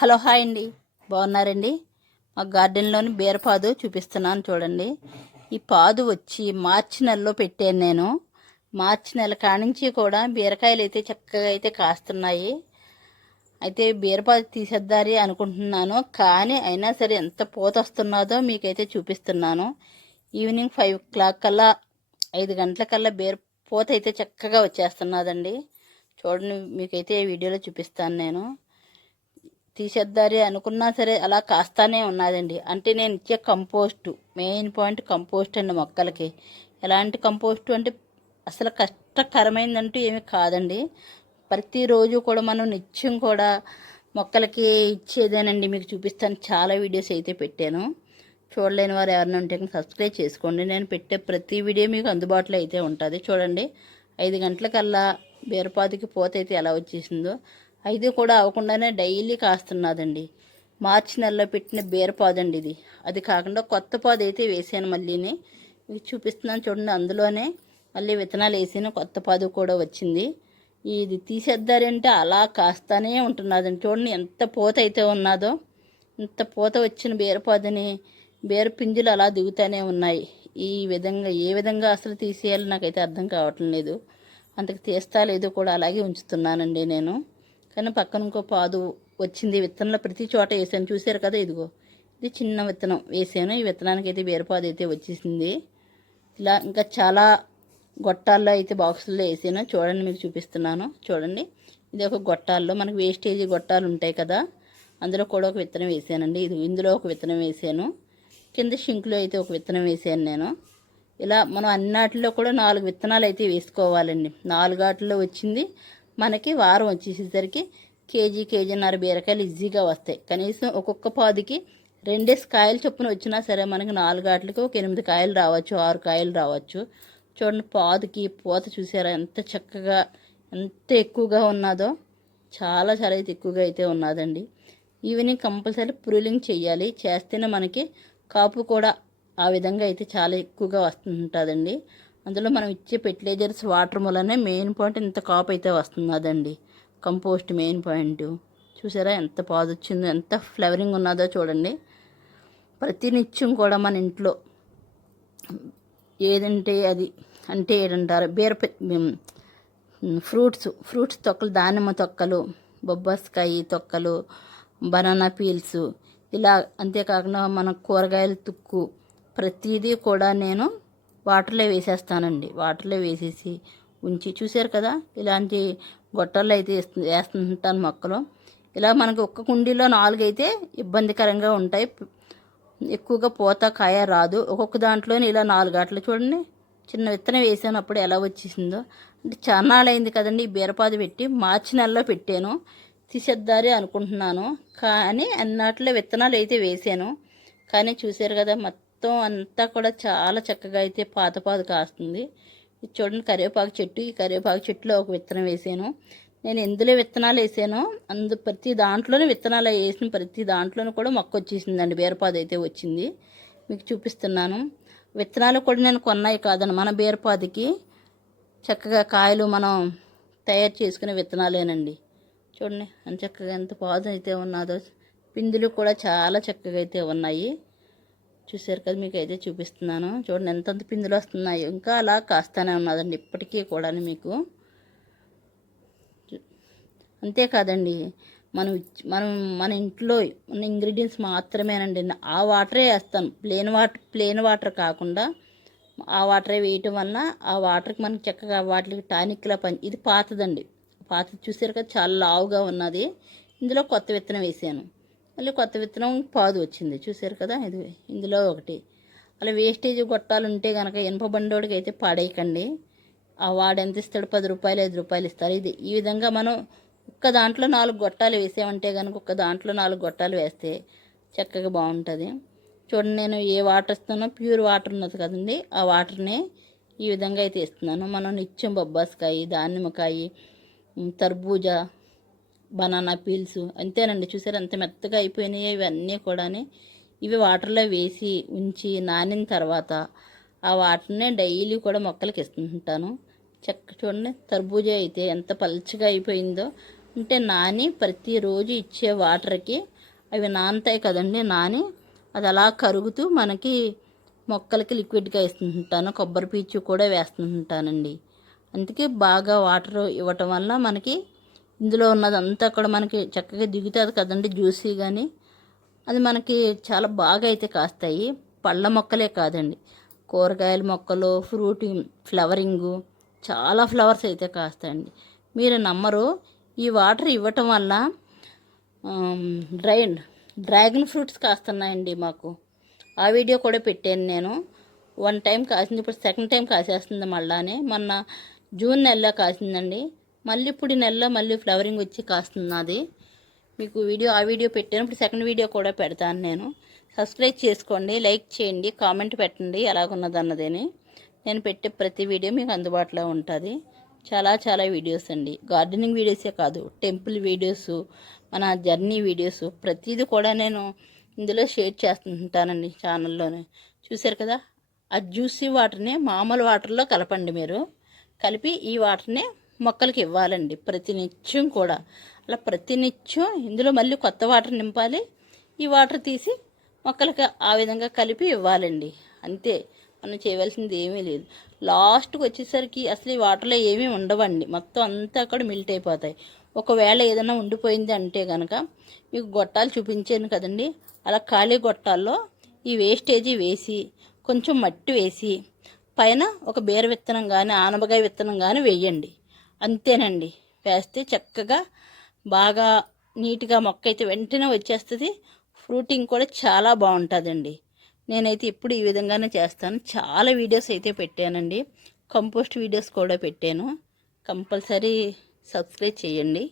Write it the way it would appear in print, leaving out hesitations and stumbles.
Hello hi అండి, బాగున్నారండి? మా గార్డెన్లోని బీరపాదు చూపిస్తున్నాను చూడండి. ఈ పాదు వచ్చి మార్చి నెలలో పెట్టాను నేను. మార్చి నెల కానించి కూడా బీరకాయలు అయితే చక్కగా అయితే కాస్తున్నాయి. అయితే బీరపాదు తీసేద్దారి అనుకుంటున్నాను, కానీ అయినా సరే ఎంత పూత వస్తున్నదో మీకైతే చూపిస్తున్నాను. ఈవినింగ్ 5 o'clock కల్లా 5 గంటలకల్లా పూత అయితే చక్కగా వచ్చేస్తున్నదండి. చూడండి, మీకైతే ఈ వీడియోలో చూపిస్తాను. నేను తీసేద్దారి అనుకున్నా సరే అలా కాస్తానే ఉన్నదండి. అంటే నేను ఇచ్చే కంపోస్టు మెయిన్ పాయింట్ కంపోస్ట్ అండి. మొక్కలకి ఎలాంటి కంపోస్టు అంటే అసలు కష్టకరమైందంటూ ఏమి కాదండి. ప్రతిరోజు కూడా మనం నిత్యం కూడా మొక్కలకి ఇచ్చేదేనండి. మీకు చూపిస్తాను, చాలా వీడియోస్ అయితే పెట్టాను. చూడలేని వారు ఎవరైనా ఉంటే సబ్స్క్రైబ్ చేసుకోండి. నేను పెట్టే ప్రతి వీడియో మీకు అందుబాటులో అయితే ఉంటుంది. చూడండి, 5 గంటలకల్లా బీరపాదుకి పూత అయితే ఎలా వచ్చేసిందో. 5 కూడా అవ్వకుండానే డైలీ కాస్తున్నదండి. మార్చి నెలలో పెట్టిన బీరపాదండి ఇది. అది కాకుండా కొత్త పాదు అయితే వేసాను మళ్ళీని, మీకు చూపిస్తున్నాను చూడండి. అందులోనే మళ్ళీ విత్తనాలు వేసాను, కొత్త పాదు కూడా వచ్చింది. ఇది తీసేద్దారంటే అలా కాస్తానే ఉంటున్నదండి. చూడండి ఎంత పూత అయితే ఉన్నదో. ఇంత పూత వచ్చిన బీరపాదుని బీర పింజులు అలా దిగుతూనే ఉన్నాయి. ఈ విధంగా ఏ విధంగా అసలు తీసేయాలో నాకైతే అర్థం కావటం లేదు. అంతకు తీస్తా లేదో కూడా అలాగే ఉంచుతున్నానండి నేను. కానీ పక్కన ఇంకో పాదు వచ్చింది. విత్తనంలో ప్రతి చోట వేసాను, చూసారు కదా. ఇదిగో ఇది చిన్న విత్తనం వేసాను. ఈ విత్తనానికి అయితే బీరపాదు అయితే వచ్చేసింది. ఇలా ఇంకా చాలా గొట్టాల్లో అయితే బాక్సుల్లో వేసాను. చూడండి, మీకు చూపిస్తున్నాను చూడండి. ఇది ఒక గొట్టాల్లో మనకు వేస్టేజీ గొట్టాలు ఉంటాయి కదా, అందులో కూడా ఒక విత్తనం వేసానండి. ఇందులో ఒక విత్తనం వేసాను. కింద షింక్లో అయితే ఒక విత్తనం వేసాను నేను. ఇలా మనం అన్నిటిలో కూడా 4 విత్తనాలు అయితే వేసుకోవాలండి. 4 ఆటల్లో వచ్చింది మనకి. వారం వచ్చేసేసరికి కేజీన్నర బీరకాయలు ఈజీగా వస్తాయి. కనీసం ఒక్కొక్క పాదుకి 2 కాయలు చొప్పున వచ్చినా సరే మనకి 4 ఆటలకి ఒక 8 కాయలు రావచ్చు, 6 కాయలు రావచ్చు. చూడండి, పాదుకి పూత చూసారా ఎంత చక్కగా, ఎంత ఎక్కువగా ఉన్నదో. చాలా చాలా అయితే ఎక్కువగా అయితే ఉన్నదండి. ఈవినింగ్ కంపల్సరీ ప్రూలింగ్ చేయాలి, చేస్తేనే మనకి కాపు కూడా ఆ విధంగా అయితే చాలా ఎక్కువగా వస్తుంటుందండి. అందులో మనం ఇచ్చే ఫెర్టిలైజర్స్ వాటర్ వల్లనే మెయిన్ పాయింట్ ఇంత కాపు అయితే వస్తున్నదండి. Compost main point. చూసారా ఎంత పాదు వచ్చిందో, ఎంత ఫ్లవరింగ్ ఉన్నదో చూడండి. ప్రతినిత్యం కూడా మన ఇంట్లో ఏదంటే అది అంటే ఏంటంటారు, ఫ్రూట్స్ తొక్కలు, దానిమ్మ తొక్కలు, బొబ్బాస్కాయ తొక్కలు, బనానా పీల్స్, ఇలా అంతేకాకుండా మన కూరగాయల తుక్కు ప్రతిదీ కూడా నేను వాటర్లో వేసేస్తానండి. వాటర్లో వేసేసి ఉంచి, చూసారు కదా, ఇలాంటి గొట్టల్లో అయితే వేస్తుంటాను మొక్కలు. ఇలా మనకి ఒక్క కుండీలో 4 అయితే ఇబ్బందికరంగా ఉంటాయి. ఎక్కువగా పూత కాయ రాదు. ఒక్కొక్క దాంట్లోనే ఇలా 4 ఆటలు చూడండి. చిన్న విత్తనం వేసాను, అప్పుడు ఎలా వచ్చేసిందో. అంటే చాన్నాళ్ళైంది కదండి ఈ బీరపాదు పెట్టి. మార్చి నెలలో పెట్టాను, తీసేద్దారి అనుకుంటున్నాను. కానీ అన్నాటిలో విత్తనాలు అయితే వేసాను. కానీ చూసారు కదా, మొత్తం అంతా కూడా చాలా చక్కగా అయితే పాతపాదు కాస్తుంది. ఇది చూడండి, కరివేపాకు చెట్టు. ఈ కరివేపాకు చెట్టులో ఒక విత్తనం వేసాను నేను. ఎందులో విత్తనాలు వేసానో ప్రతి దాంట్లోనే విత్తనాలు వేసిన ప్రతి దాంట్లోనూ కూడా మొక్క వచ్చేసిందండి. బీరపాదు అయితే వచ్చింది, మీకు చూపిస్తున్నాను. విత్తనాలు కూడా నేను కొన్నాయి కాదండి, మన బీరపాదుకి చక్కగా కాయలు మనం తయారు చేసుకునే విత్తనాలేనండి. చూడండి ఎంత చక్కగా ఎంత పాదు అయితే ఉన్నదో. పిందులు కూడా చాలా చక్కగా అయితే ఉన్నాయి. చూసారు కదా, మీకు అయితే చూపిస్తున్నాను చూడండి ఎంతంత పిందులు వస్తున్నాయి. ఇంకా అలా కాస్తానే ఉన్నదండి ఇప్పటికీ కూడా మీకు. అంతేకాదండి, మనం మన ఇంట్లో ఉన్న ఇంగ్రీడియంట్స్ మాత్రమేనండి. ఆ వాటరే వేస్తాను, ప్లేన్ వాటర్ కాకుండా ఆ వాటరే వేయటం వలన ఆ వాటర్కి మనకి చక్కగా వాటికి టానిక్లా ఇది పాతదండి. చూసారు కదా, చాలా లావుగా ఉన్నది. ఇందులో కొత్త విత్తనం వేసాను, మళ్ళీ కొత్త విత్తనం పాదు వచ్చింది. చూసారు కదా, ఇందులో ఒకటి. అలా వేస్టేజ్ గొట్టాలు ఉంటే కనుక ఇనుప బండోడికి అయితే పాడేయకండి. ఆ వాడు ఎంత ఇస్తాడు, 10 రూపాయలు 5 రూపాయలు ఇస్తారు. ఈ విధంగా మనం ఒక్క దాంట్లో 4 గొట్టాలు వేసామంటే కనుక, ఒక్క దాంట్లో 4 గొట్టాలు వేస్తే చక్కగా బాగుంటుంది. చూడండి, నేను ఏ వాటర్ ఇస్తానో ప్యూర్ వాటర్ ఉన్నది కదండి, ఆ వాటర్ని ఈ విధంగా అయితే ఇస్తున్నాను. మనం నిత్యం బొబ్బాస్కాయ, దానిమ్మకాయ, తర్బూజా, బనానా పీల్స్ అంతేనండి. చూసారు ఎంత మెత్తగా అయిపోయినాయి ఇవన్నీ కూడా. ఇవి వాటర్లో వేసి ఉంచి నానిన తర్వాత ఆ వాటర్నే డైలీ కూడా మొక్కలకి ఇస్తుంటాను. చూడండి, తర్బూజా అయితే ఎంత పల్చగా అయిపోయిందో. అంటే నాని ప్రతిరోజు ఇచ్చే వాటర్కి అవి నానతాయి కదండి, నాని అది అలా కరుగుతూ మనకి మొక్కలకి లిక్విడ్గా వేస్తుంటాను. కొబ్బరి పీచు కూడా వేస్తుంటానండి. అందుకే బాగా వాటర్ ఇవ్వటం వల్ల మనకి ఇందులో ఉన్నదంతా కూడా మనకి చక్కగా దిగుతుంది కదండి, జ్యూసీ కానీ అది మనకి చాలా బాగా అయితే కాస్తాయి. పళ్ళ మొక్కలే కాదండి, కూరగాయల మొక్కలు, ఫ్లవరింగు చాలా ఫ్లవర్స్ అయితే కాస్తాయండి. మీరు నమ్మరు, ఈ వాటర్ ఇవ్వటం వల్ల డ్రాగన్ ఫ్రూట్స్ కాస్తున్నాయండి మాకు. ఆ వీడియో కూడా పెట్టాను నేను. 1 టైం కాసింది, ఇప్పుడు 2nd టైం కాసేస్తుంది మళ్ళానే. మొన్న జూన్ నెలలో కాసిందండి, మళ్ళీ ఇప్పుడు నెలలో మళ్ళీ ఫ్లవరింగ్ వచ్చి కాస్తున్నది. మీకు ఆ వీడియో పెట్టాను. ఇప్పుడు 2nd వీడియో కూడా పెడతాను నేను. సబ్స్క్రైబ్ చేసుకోండి, లైక్ చేయండి, కామెంట్ పెట్టండి ఎలాగున్నదన్నదని. నేను పెట్టే ప్రతి వీడియో మీకు అందుబాటులో ఉంటుంది. చాలా వీడియోస్ అండి, గార్డెనింగ్ వీడియోసే కాదు, టెంపుల్ వీడియోస్, మన జర్నీ వీడియోస్ ప్రతిదీ కూడా నేను ఇందులో షేర్ చేస్తుంటానండి ఛానల్లోనే. చూశారు కదా, ఆ జ్యూసీ వాటర్ని మామూలు వాటర్లో కలపండి. మీరు కలిపి ఈ వాటర్ని మొక్కలకి ఇవ్వాలండి ప్రతినిత్యం కూడా. అలా ప్రతినిత్యం ఇందులో మళ్ళీ కొత్త వాటర్ నింపాలి, ఈ వాటర్ తీసి మొక్కలకి ఆ విధంగా కలిపి ఇవ్వాలండి. అంతే, మనం చేయవలసింది ఏమీ లేదు. లాస్ట్కి వచ్చేసరికి అసలు ఈ వాటర్లో ఏమీ ఉండవండి, మొత్తం అంతా కూడా మిల్ట్ అయిపోతాయి. ఒకవేళ ఏదైనా ఉండిపోయింది అంటే కనుక మీకు గొట్టాలు చూపించాను కదండి, అలా ఖాళీ గొట్టాల్లో ఈ వేస్టేజీ వేసి కొంచెం మట్టి వేసి పైన ఒక బీర విత్తనం కానీ ఆనపకాయ విత్తనం కానీ వేయండి. అంతేనండి, వేస్తే చక్కగా బాగా నీట్గా మొక్క అయితే వెంటనే వచ్చేస్తుంది. ఫ్రూటింగ్ కూడా చాలా బాగుంటుందండి. నేనైతే ఇప్పుడు ఈ విధంగానే చేస్తాను. చాలా వీడియోస్ అయితే పెట్టానండి, కంపోస్ట్ వీడియోస్ కూడా పెట్టాను. కంపల్సరీ సబ్స్క్రైబ్ చేయండి.